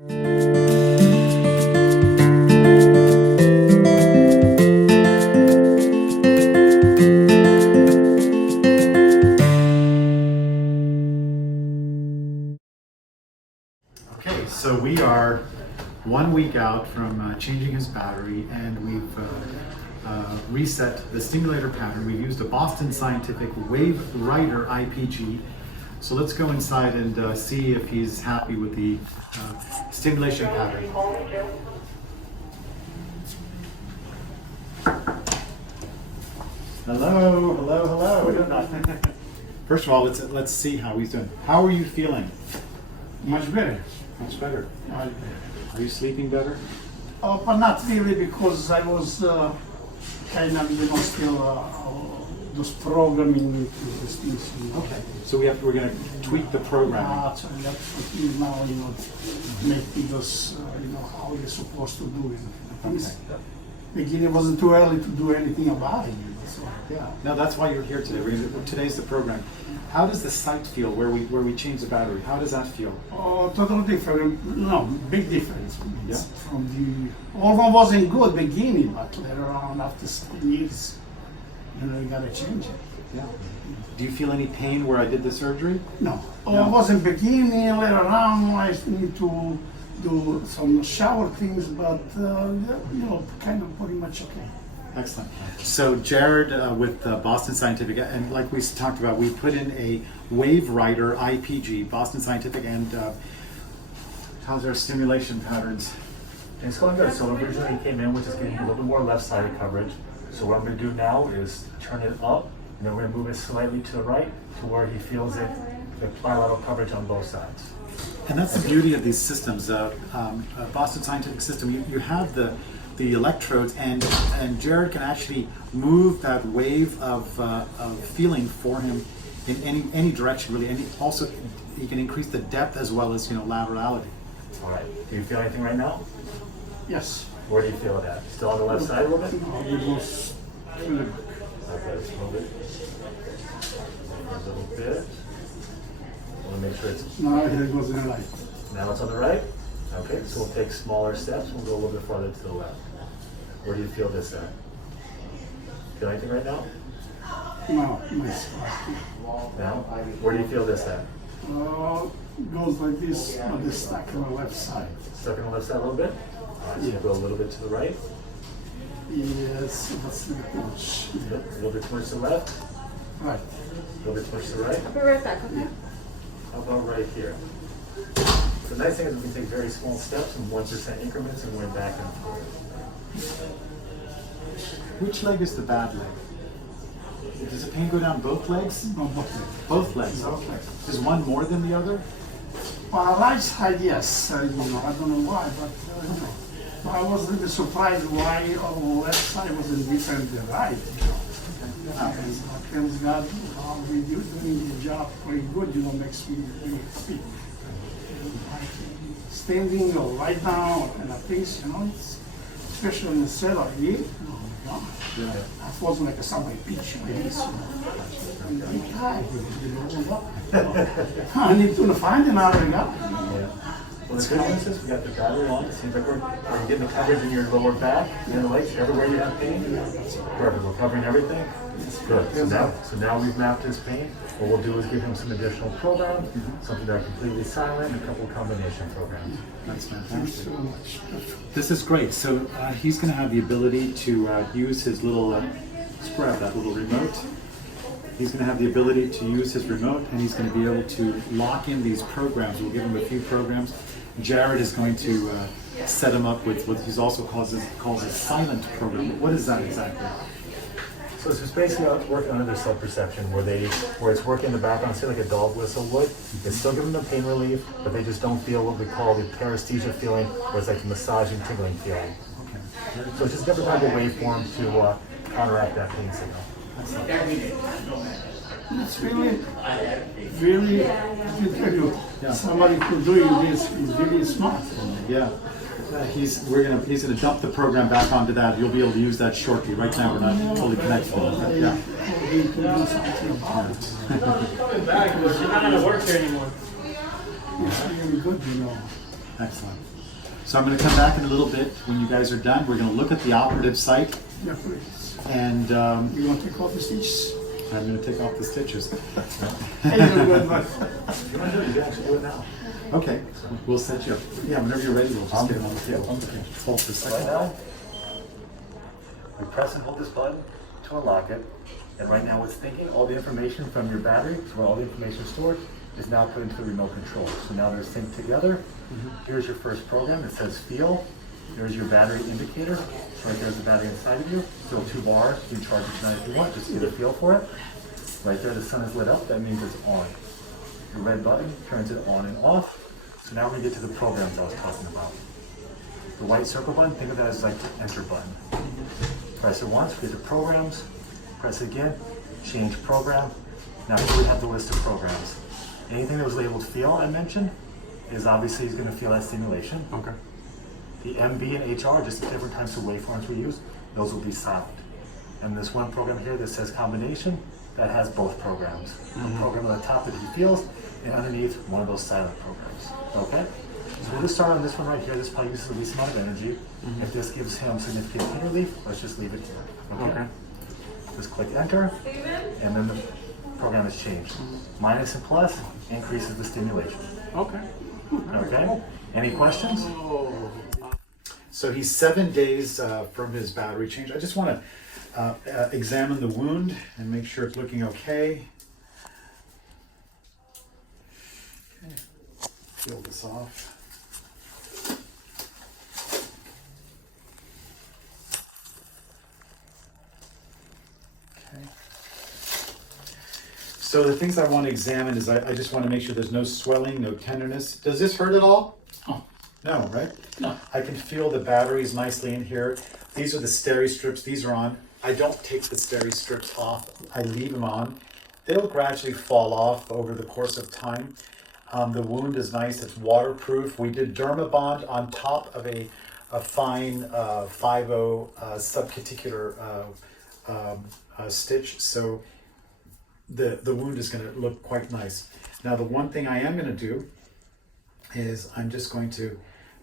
Okay, so we are 1 week out from changing his battery, and we've reset the stimulator pattern. We've used a Boston Scientific Wave Rider IPG. So let's go inside and see if he's happy with the stimulation pattern. Hello, hello, hello. First of all, let's see how he's doing. How are you feeling? Much better. Much better. Much better. Are you sleeping better? But not really, because I was kind of, still just programming into these things. Okay. So we're going to tweak the programming. So that's what now, make things, how you're supposed to do it. Okay. Beginning, it wasn't too early to do anything about it. So. Yeah. No, that's why you're here today. Today's the program. How does the site feel where we change the battery? How does that feel? Oh, totally different. No, big difference. Yeah. From the organ wasn't good beginning, but later on, after 7 years, you gotta change it. Yeah. Do you feel any pain where I did the surgery? No. No. It wasn't beginning. Later on, I need to do some shower things, but kind of pretty much okay. Excellent. So Jared with Boston Scientific, and like we talked about, we put in a Wave Rider IPG, Boston Scientific, and how's our stimulation patterns? It's going good. So originally it came in, which is getting a little bit more left-sided coverage. So what I'm going to do now is turn it up, and then we're going to move it slightly to the right to where he feels it, the bilateral coverage on both sides. And that's the beauty of these systems. Boston Scientific system, you have the electrodes, and Jared can actually move that wave of feeling for him in any direction, really. And also he can increase the depth as well as laterality. All right. Do you feel anything right now? Yes. Where do you feel that? Still on the left side a little bit? It was Okay, let's move it. A little bit. I want to make sure it's. no, it was in the right. Now it's on the right? Okay, so we'll take smaller steps. We'll go a little bit farther to the left. Where do you feel this at? Feel anything right now? No, nice. Now? Where do you feel this at? Goes like this, but it's stuck on the left side. Stuck on the left side a little bit? All right, so we'll go a little bit to the right. Yes, that's the push. Yep, a little bit towards the left. Right. A little bit towards the right. I'll be right back, okay? How about right here? The nice thing is we can take very small steps in 1% increments and went back and forth. Which leg is the bad leg? Does the pain go down both legs? No, both legs. Both legs. Both legs. Is one more than the other? Well, right side, yes. I don't know why, but I was really surprised why left side wasn't different than right. Thanks God, we do doing the job pretty good. Makes me really happy. Standing or right now, kind of things, it's, especially in the cellar here. Oh my God. Yeah. That wasn't like a subway pitch like this. And big guy, I need to find another guy. Yeah. Well, the good news is we got the battery on. It seems like we're getting the coverage in your lower back, in the legs, everywhere you have pain. Perfect. We're covering everything. Good. So now we've mapped his pain. What we'll do is give him some additional programs, something that are completely silent, and a couple of combination programs. That's Thanks fantastic. so much. This is great. So he's going to have the ability to use his little, let's grab that little remote. He's going to have the ability to use his remote, and he's going to be able to lock in these programs. We'll give him a few programs. Jared is going to set him up with what he's also calls a silent program. What is that exactly? So it's just basically working under their self-perception, where it's working in the background, say like a dog whistle would. It's still giving them pain relief, but they just don't feel what we call the paresthesia feeling, where it's like the massaging, tingling feeling. Okay. So it's just different type of waveform to counteract that pain signal. It's really, really, I can tell you, somebody who's doing this is really smart. Yeah. He's gonna dump the program back onto that. You'll be able to use that shortly. Right now we're not fully connected. Yeah. Coming back, but you're not gonna work here anymore. It's really good, Excellent. So I'm going to come back in a little bit when you guys are done. We're going to look at the operative site, Yeah, please. and You want to take off the stitches? I'm going to take off the stitches. Hey, you're good, but If you want to do it, you can actually do it now. Okay, we'll set you up. Yeah, whenever you're ready, we'll just get it on the table. Okay, just hold for a Right second. now, we press and hold this button to unlock it. And right now it's thinking all the information from your battery, so where all the information is stored, is now put into the remote control. So now they're synced together. Here's your first program. It says feel. There's your battery indicator. So right there's the battery inside of you. Fill 2 bars. You can charge it tonight if you want. Just get a feel for it. Right there, the sun is lit up. That means it's on. The red button turns it on and off. So now we get to the programs I was talking about. The white circle button, think of that as like the enter button. Press it once, get to programs. Press it again, change program. Now here we have the list of programs. Anything that was labeled feel I mentioned is obviously he's going to feel that stimulation. Okay. The MB and HR, just the different types of waveforms we use, those will be silent. And this one program here that says combination, that has both programs. A program at the top that he feels, and underneath one of those silent programs. Okay? So we'll just start on this one right here. This probably uses the least amount of energy. If this gives him significant pain relief, let's just leave it here. Okay? Just click enter, and then the program is changed. Minus and plus increases the stimulation. Okay. Okay? Any questions? So he's 7 days from his battery change. I just want to examine the wound and make sure it's looking okay. Okay. Peel this off. Okay. So the things I want to examine is I just want to make sure there's no swelling, no tenderness. Does this hurt at all? Oh. No, right? No. I can feel the batteries nicely in here. These are the steri strips. These are on. I don't take the steri strips off. I leave them on. They'll gradually fall off over the course of time. The wound is nice. It's waterproof. We did Dermabond on top of a fine 5-0 subcuticular stitch. So the wound is going to look quite nice. Now, the one thing I am going to do is I'm just going to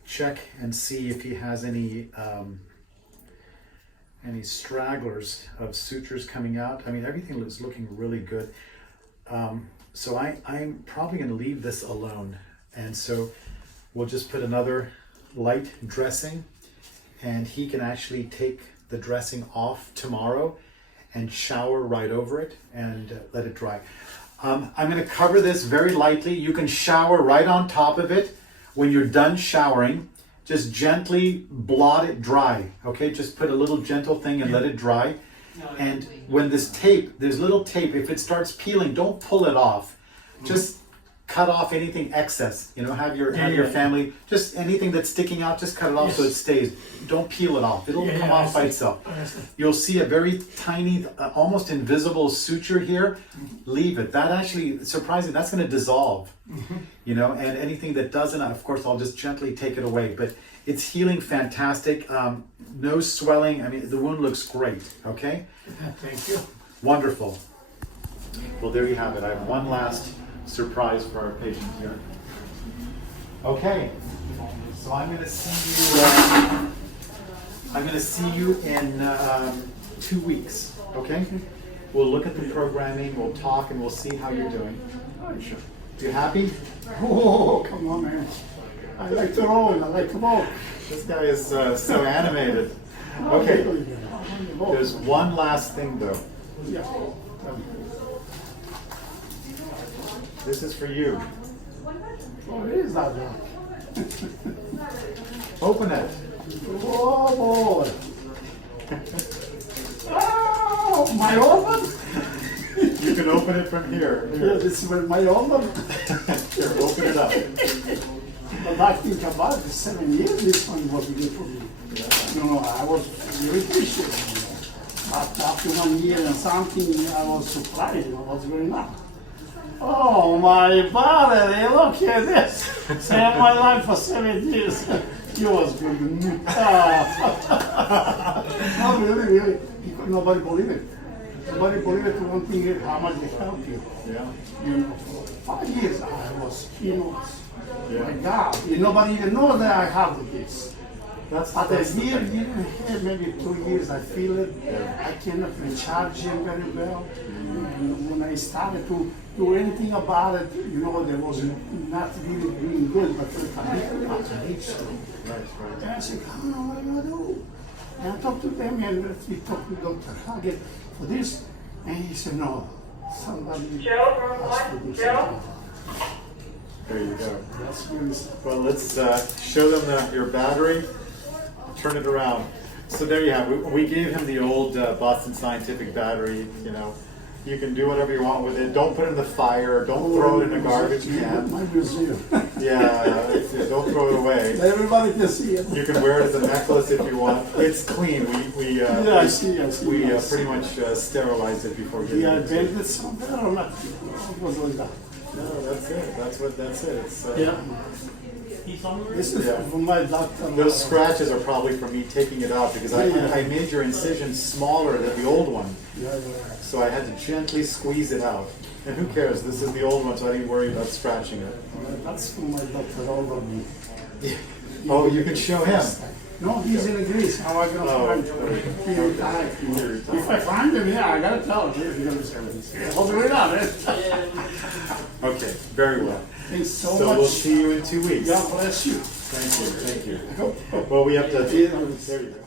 check and see if he has any stragglers of sutures coming out. I mean, everything is looking really good. So I'm probably going to leave this alone. And so we'll just put another light dressing, and he can actually take the dressing off tomorrow and shower right over it and let it dry. I'm going to cover this very lightly. You can shower right on top of it. When you're done showering, just gently blot it dry. Okay, just put a little gentle thing and let it dry. And when this tape, there's little tape, if it starts peeling, don't pull it off. Just cut off anything excess. You know, have your family, just anything that's sticking out, just cut it off so it stays. Don't peel it off. It'll come off by itself. You'll see a very tiny, almost invisible suture here. Leave it. That actually, surprisingly, that's going to dissolve. You know, and anything that doesn't, of course, I'll just gently take it away. But it's healing fantastic. No swelling. I mean, the wound looks great. Okay? Thank you. Wonderful. Well, there you have it. I have one last surprise for our patient here. Okay, so I'm going to see you. I'm going to see you in 2 weeks. Okay, we'll look at the programming, we'll talk, and we'll see how you're doing. Oh, sure. You happy? Oh, come on, man. I like to roll. I like to roll. This guy is so animated. Okay, there's one last thing though. Yeah. This is for you. What is that one? Open it. Oh, boy. Oh, my oven? You can open it from here. Yeah, this is my oven. Here, open it up. But I think about it, 7 years this one was good for me. You know, I was very patient. But after 1 year and something, I was surprised what's going on. Oh, my body, look at this. Saved my life for 7 years. You was good to me. No, really. Nobody believed it. Nobody believed it. One thing, how much they helped you. Yeah. You know, for 5 years I was, you know, My God, nobody even knows that I have this. That's After a the year, thing. year and a half, maybe 2 years, I feel it. Yeah. I cannot recharge him very well. And when I started to do anything about it, there was not really doing good, but a bit contradiction. Right. And I said, what am I gonna do? And I talked to them, and we talked to Dr. Hagen for this, and he said, no, somebody has to do something. There you go. That's really something. Well, let's show them your battery. Turn it around. So there you have it. We gave him the old Boston Scientific battery. You can do whatever you want with it. Don't put it in the fire. Don't throw it in a garbage can. My museum. Yeah, don't throw it away. Everybody can see it. You can wear it as a necklace if you want. It's clean. Yeah, I see. We Yes. pretty much sterilized it before giving Yeah, I it. invented something or not? What was that? No, that's it. That's it. It's, This is Yeah. from my doctor. Those scratches are probably from me taking it out because I made your incision smaller than the old one. Yeah. So I had to gently squeeze it out. And who cares? This is the old one, so I didn't worry about scratching it. That's from my doctor over me. Oh, you can show him. No, he's in Greece. How am I gonna Oh, find him? He retired. If I find him, yeah, I gotta tell him. He's gonna say this. Hold it up, man. Okay, very well. Thanks so So much. we'll see you in 2 weeks. God bless you. Thank you. I hope. Well, we have to. Yeah. There you go.